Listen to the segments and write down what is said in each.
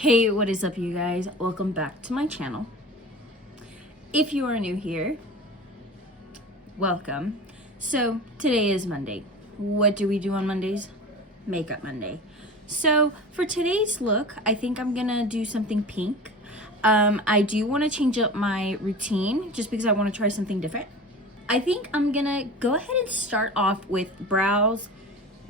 Hey, what is up, you guys? Welcome back to my channel. If you are new here, welcome. So today is Monday. What do we do on Mondays? Makeup Monday. So for today's look, I think I'm gonna do something pink. I do want to change up my routine just because I want to try something different. I think I'm gonna go ahead and start off with brows,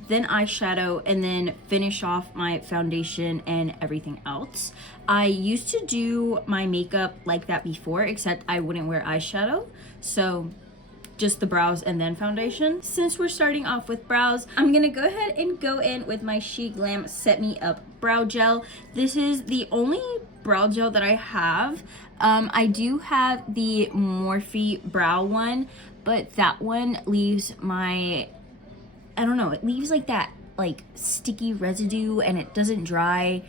then eyeshadow, and then finish off my foundation and everything else. I used to do my makeup like that before, except I wouldn't wear eyeshadow. So just the brows and then foundation. Since we're starting off with brows, I'm gonna go ahead and go in with my She Glam Set Me Up Brow Gel. This is the only brow gel that I have. I do have the Morphe brow one, but that one leaves my, I don't know, it leaves like that like sticky residue and it doesn't dry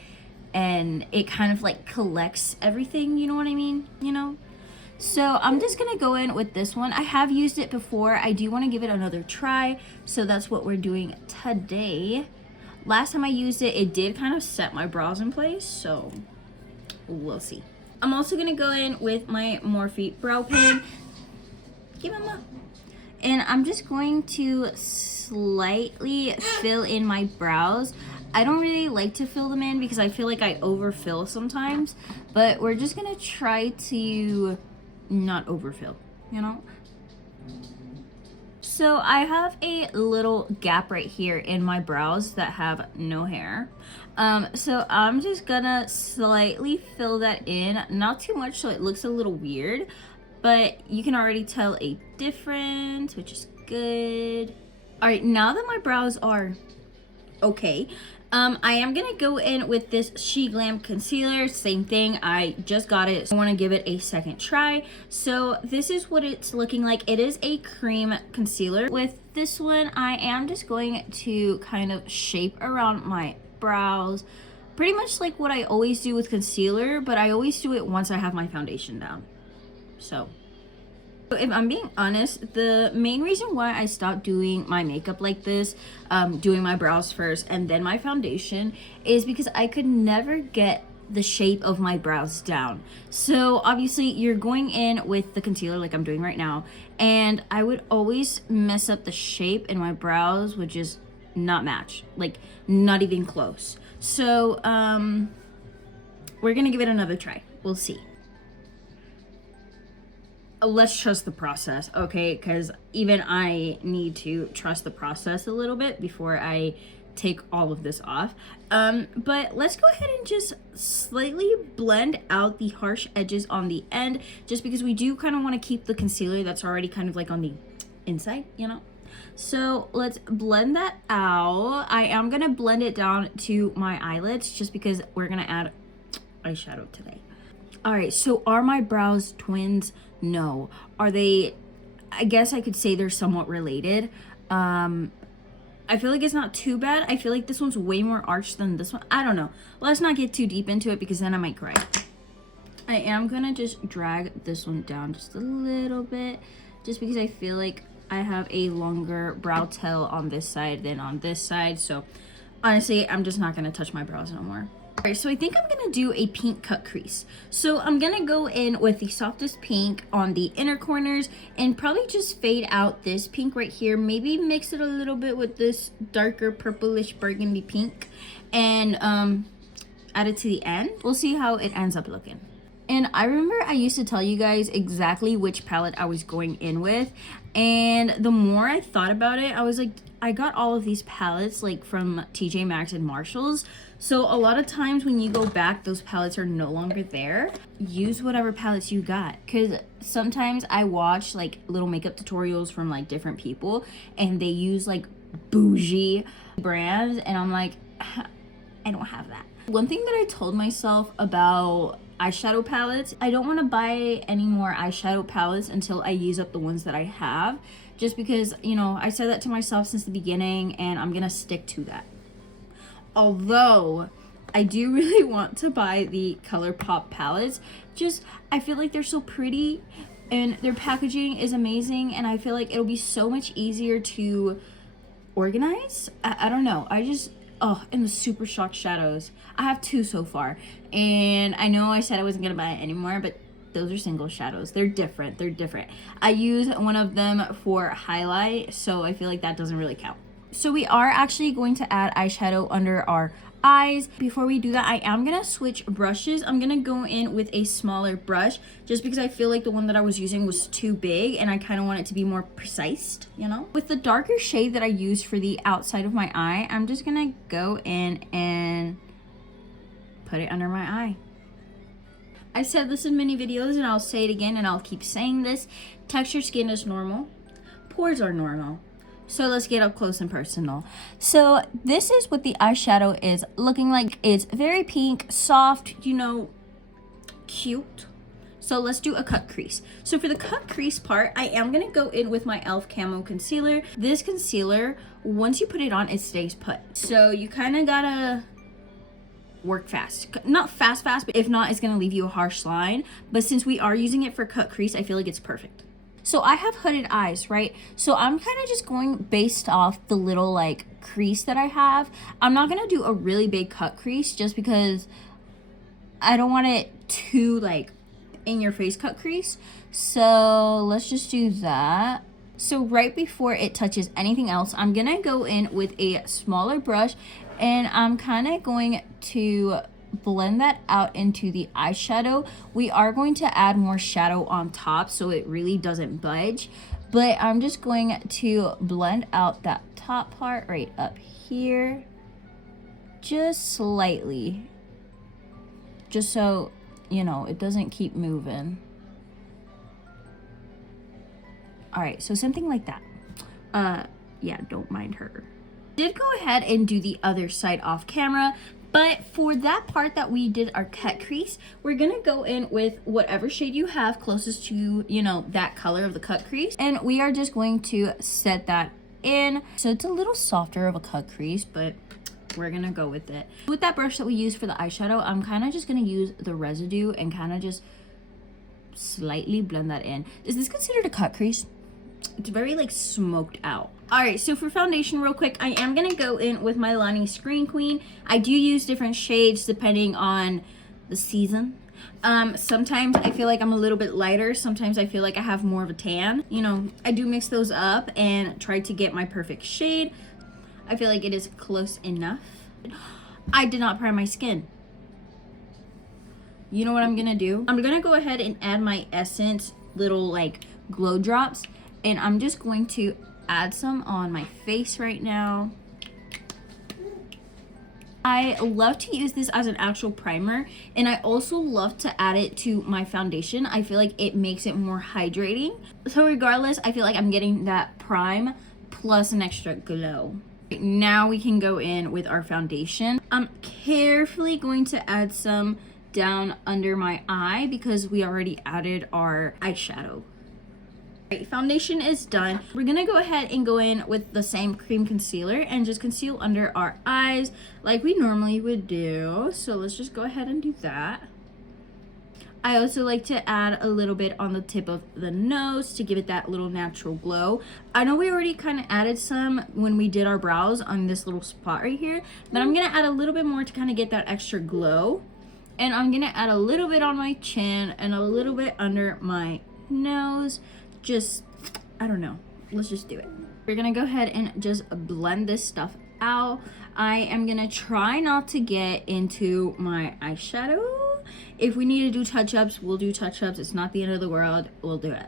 and it kind of like collects everything, you know what I mean? You know? So I'm just gonna go in with this one. I have used it before. I do want to give it another try, so that's what we're doing today. Last time I used it, it did kind of set my brows in place, so we'll see. I'm also gonna go in with my Morphe brow pen. Give mama. And I'm just going to slightly fill in my brows. I don't really like to fill them in because I feel like I overfill sometimes, but we're just gonna try to not overfill, you know? So I have a little gap right here in my brows that have no hair. So I'm just gonna slightly fill that in, not too much so it looks a little weird, but you can already tell a difference, which is good. All right, now that my brows are okay, I am gonna go in with this She Glam concealer. Same thing, I just got it, so I want to give it a second try. So this is what it's looking like. It is a cream concealer. With this one, I am just going to kind of shape around my brows, pretty much like what I always do with concealer, but I always do it once I have my foundation down. So if I'm being honest, the main reason why I stopped doing my makeup like this, doing my brows first and then my foundation, is because I could never get the shape of my brows down. So obviously you're going in with the concealer like I'm doing right now, and I would always mess up the shape and my brows would just not match, like not even close. So we're gonna give it another try. We'll see. Let's trust the process, okay? Because even I need to trust the process a little bit before I take all of this off. But let's go ahead and just slightly blend out the harsh edges on the end, just because we do kind of want to keep the concealer that's already kind of like on the inside, you know? So let's blend that out. I am gonna blend it down to my eyelids just because we're gonna add eyeshadow today. All right, so are my brows twins? No. Are they, I guess I could say they're somewhat related. I feel like it's not too bad. I feel like this one's way more arched than this one. I don't know. Let's not get too deep into it because then I might cry. I am gonna just drag this one down just a little bit, just because I feel like I have a longer brow tail on this side than on this side. So honestly, I'm just not gonna touch my brows no more. All right, so I think I'm gonna do a pink cut crease. So I'm gonna go in with the softest pink on the inner corners and probably just fade out this pink right here. Maybe mix it a little bit with this darker purplish burgundy pink and add it to the end. We'll see how it ends up looking. And I remember I used to tell you guys exactly which palette I was going in with, and the more I thought about it, I was like, I got all of these palettes like from TJ Maxx and Marshalls. So a lot of times when you go back, those palettes are no longer there. Use whatever palettes you got, because sometimes I watch like little makeup tutorials from like different people and they use like bougie brands and I'm like, I don't have that. One thing that I told myself about eyeshadow palettes, I don't want to buy any more eyeshadow palettes until I use up the ones that I have, just because, you know, I said that to myself since the beginning and I'm gonna stick to that. Although I do really want to buy the ColourPop palettes, just I feel like they're so pretty and their packaging is amazing, and I feel like it'll be so much easier to organize. I don't know, Oh, and the Super Shock shadows. I have 2 so far. And I know I said I wasn't gonna buy it anymore, but those are single shadows. They're different. They're different. I use one of them for highlight, so I feel like that doesn't really count. So we are actually going to add eyeshadow under our eyes. Before we do that, I am gonna switch brushes. I'm gonna go in with a smaller brush just because I feel like the one that I was using was too big and I kind of want it to be more precise, you know? With the darker shade that I used for the outside of my eye, I'm just gonna go in and put it under my eye. I said this in many videos and I'll say it again and I'll keep saying this. Textured skin is normal. Pores are normal. So let's get up close and personal. So this is what the eyeshadow is looking like. It's very pink, soft, you know, cute. So let's do a cut crease. So for the cut crease part, I am gonna go in with my e.l.f. Camo Concealer. This concealer, once you put it on, it stays put. So you kind of gotta work fast. Not fast, but if not, it's gonna leave you a harsh line. But since we are using it for cut crease, I feel like it's perfect. So I have hooded eyes, right? So I'm kind of just going based off the little like crease that I have. I'm not gonna do a really big cut crease just because I don't want it too like in your face cut crease. So let's just do that. So right before it touches anything else, I'm gonna go in with a smaller brush and I'm kind of going to blend that out into the eyeshadow. We are going to add more shadow on top so it really doesn't budge, but I'm just going to blend out that top part right up here just slightly, just so you know it doesn't keep moving. All right, so something like that. Yeah, don't mind her. Did go ahead and do the other side off camera, but for that part that we did our cut crease, we're gonna go in with whatever shade you have closest to, you know, that color of the cut crease. And we are just going to set that in. So it's a little softer of a cut crease, but we're gonna go with it. With that brush that we used for the eyeshadow, I'm kind of just gonna use the residue and kind of just slightly blend that in. Is this considered a cut crease? It's very like smoked out. All right, so for foundation real quick, I am gonna go in with my Lani Screen Queen. I do use different shades depending on the season. Sometimes I feel like I'm a little bit lighter. Sometimes I feel like I have more of a tan. You know, I do mix those up and try to get my perfect shade. I feel like it is close enough. I did not prime my skin. You know what I'm gonna do? I'm gonna go ahead and add my Essence little like glow drops, and I'm just going to add some on my face right now. I love to use this as an actual primer, and I also love to add it to my foundation. I feel like it makes it more hydrating. So regardless, I feel like I'm getting that prime plus an extra glow. Now we can go in with our foundation. I'm carefully going to add some down under my eye because we already added our eyeshadow. Right, foundation is done. We're gonna go ahead and go in with the same cream concealer and just conceal under our eyes like we normally would do. So let's just go ahead and do that. I also like to add a little bit on the tip of the nose to give it that little natural glow. I know we already kind of added some when we did our brows on this little spot right here, but I'm gonna add a little bit more to kind of get that extra glow. And I'm gonna add a little bit on my chin and a little bit under my nose. Just, I don't know, let's just do it. We're gonna go ahead and just blend this stuff out. I am gonna try not to get into my eyeshadow. If we need to do touch-ups, we'll do touch-ups. It's not the end of the world, we'll do it.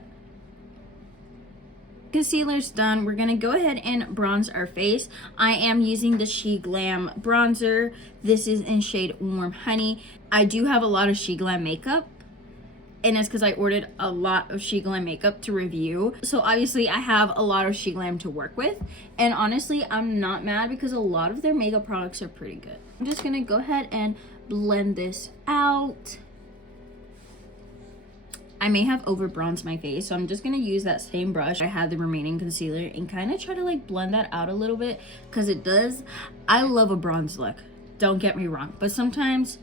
Concealer's done. We're gonna go ahead and bronze our face. I am using the She Glam bronzer. This is in shade Warm Honey. I do have a lot of She Glam makeup, and it's because I ordered a lot of She Glam makeup to review. So obviously I have a lot of She Glam to work with. And honestly, I'm not mad because a lot of their makeup products are pretty good. I'm just gonna go ahead and blend this out. I may have over bronzed my face, so I'm just gonna use that same brush. I had the remaining concealer and kind of try to like blend that out a little bit because it does. I love a bronze look, don't get me wrong, but sometimes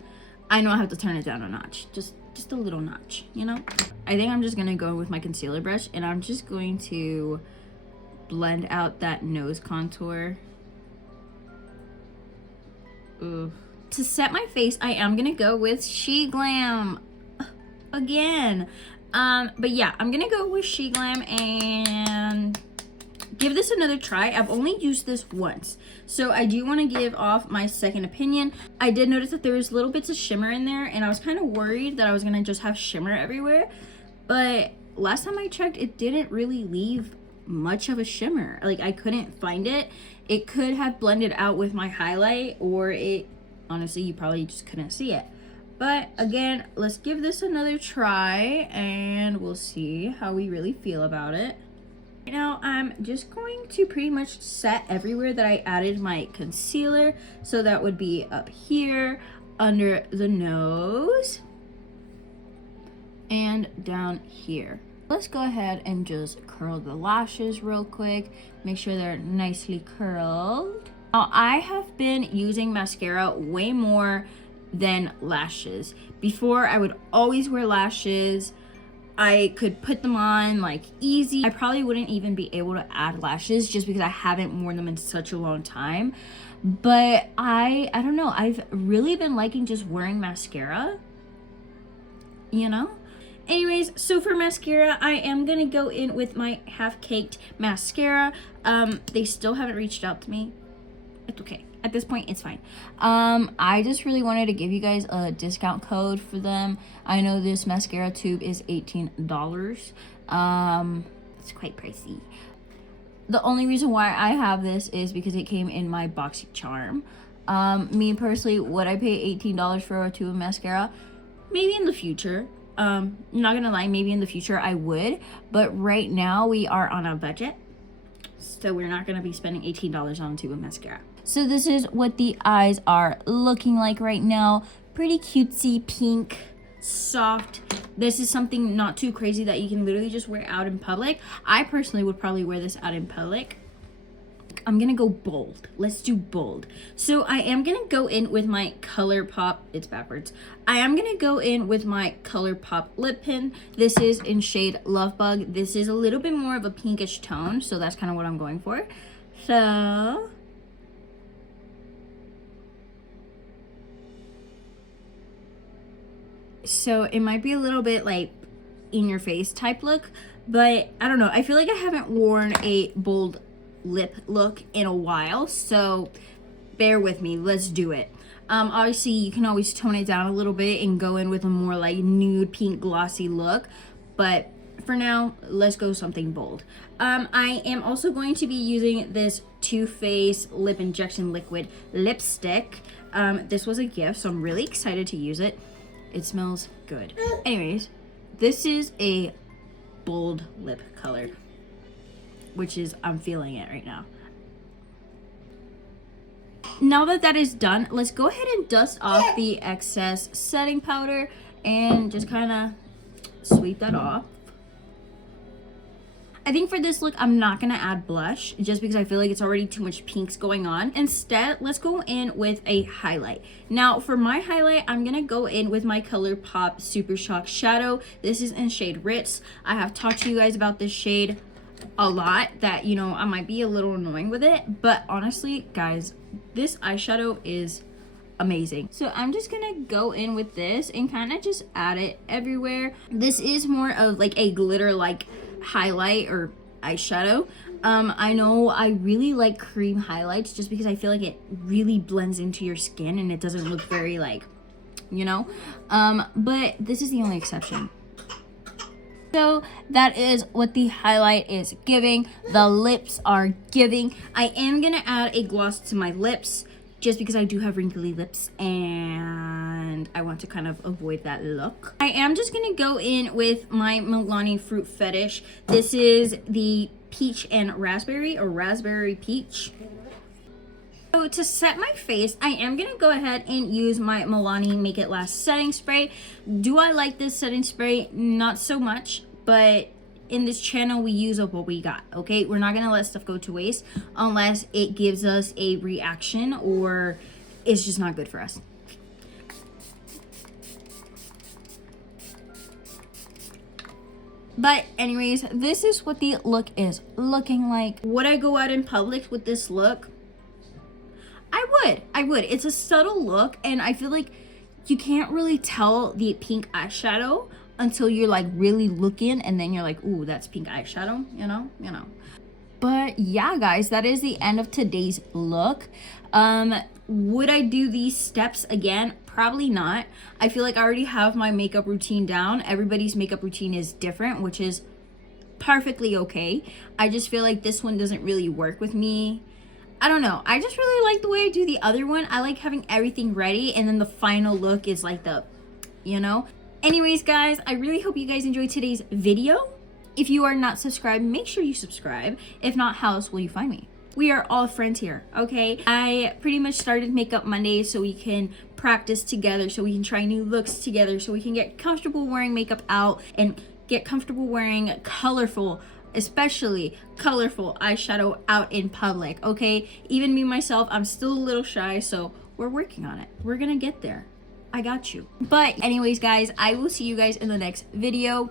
I know I have to turn it down a notch. Just a little notch, you know? I think I'm just gonna go with my concealer brush and I'm just going to blend out that nose contour. Ooh. To set my face, I am gonna go with She Glam again. But yeah, I'm gonna go with She Glam and give this another try. I've only used this once, so I do want to give off my second opinion. I did notice that there was little bits of shimmer in there, and I was kind of worried that I was gonna just have shimmer everywhere, but last time I checked, it didn't really leave much of a shimmer. Like, I couldn't find it. It could have blended out with my highlight, or it honestly, you probably just couldn't see it. But again, let's give this another try and we'll see how we really feel about it. Now I'm just going to pretty much set everywhere that I added my concealer. So that would be up here, under the nose, and down here. Let's go ahead and just curl the lashes real quick. Make sure they're nicely curled. Now, I have been using mascara way more than lashes. Before, I would always wear lashes. I could put them on like easy. I probably wouldn't even be able to add lashes just because I haven't worn them in such a long time. But I don't know, I've really been liking just wearing mascara, you know? Anyways, so for mascara, I am gonna go in with my Half Caked mascara. They still haven't reached out to me. It's okay. At this point, it's fine. I just really wanted to give you guys a discount code for them. I know this mascara tube is $18. It's quite pricey. The only reason why I have this is because it came in my BoxyCharm. Me personally, would I pay $18 for a tube of mascara? Maybe in the future. Not gonna lie, maybe in the future I would. But right now, we are on a budget. So we're not gonna be spending $18 on a tube of mascara. So this is what the eyes are looking like right now. Pretty cutesy, pink, soft. This is something not too crazy that you can literally just wear out in public. I personally would probably wear this out in public. I'm gonna go bold. Let's do bold. So I am gonna go in with my ColourPop, it's backwards. I am gonna go in with my ColourPop lip pen. This is in shade Lovebug. This is a little bit more of a pinkish tone, so that's kind of what I'm going for. So it might be a little bit like in your face type look, but I don't know. I feel like I haven't worn a bold lip look in a while, so bear with me. Let's do it. Obviously you can always tone it down a little bit and go in with a more like nude pink glossy look, but for now let's go something bold. I am also going to be using this Too Faced lip injection liquid lipstick. This was a gift, so I'm really excited to use it. It smells good. Anyways, this is a bold lip color, which is, I'm feeling it right now. Now that that is done, let's go ahead and dust off the excess setting powder and just kind of sweep that off. I think for this look, I'm not gonna add blush just because I feel like it's already too much pinks going on. Instead, let's go in with a highlight. Now for my highlight, I'm gonna go in with my ColourPop Super Shock Shadow. This is in shade Ritz. I have talked to you guys about this shade a lot, that, you know, I might be a little annoying with it, but honestly, guys, this eyeshadow is amazing. So I'm just gonna go in with this and kind of just add it everywhere. This is more of like a glitter like highlight or eyeshadow. I know I really like cream highlights just because I feel like it really blends into your skin and it doesn't look very like, you know, but this is the only exception. So that is what the highlight is giving. The lips are giving. I am gonna add a gloss to my lips just because I do have wrinkly lips and I want to kind of avoid that look. I am just gonna go in with my Milani Fruit Fetish. This is the peach and raspberry, or raspberry peach. So to set my face, I am gonna go ahead and use my Milani Make It Last setting spray. Do I like this setting spray? Not so much, but in this channel we use up what we got, okay? We're not gonna let stuff go to waste unless it gives us a reaction or it's just not good for us. But anyways, this is what the look is looking like. Would I go out in public with this look? I would. It's a subtle look, and I feel like you can't really tell the pink eyeshadow until you're like really looking, and then you're like, ooh, that's pink eyeshadow, you know. But yeah, guys, that is the end of today's look. Would I do these steps again? Probably not. I feel like I already have my makeup routine down. Everybody's makeup routine is different, which is perfectly okay. I just feel like this one doesn't really work with me. I don't know. I just really like the way I do the other one. I like having everything ready, and then the final look is like the, you know. Anyways, guys, I really hope you guys enjoyed today's video. If you are not subscribed, make sure you subscribe. If not, how else will you find me? We are all friends here, okay? I pretty much started Makeup Monday so we can practice together, so we can try new looks together, so we can get comfortable wearing makeup out and get comfortable wearing colorful, especially colorful eyeshadow out in public, okay? Even me myself, I'm still a little shy, so we're working on it. We're gonna get there. I got you. But anyways, guys, I will see you guys in the next video.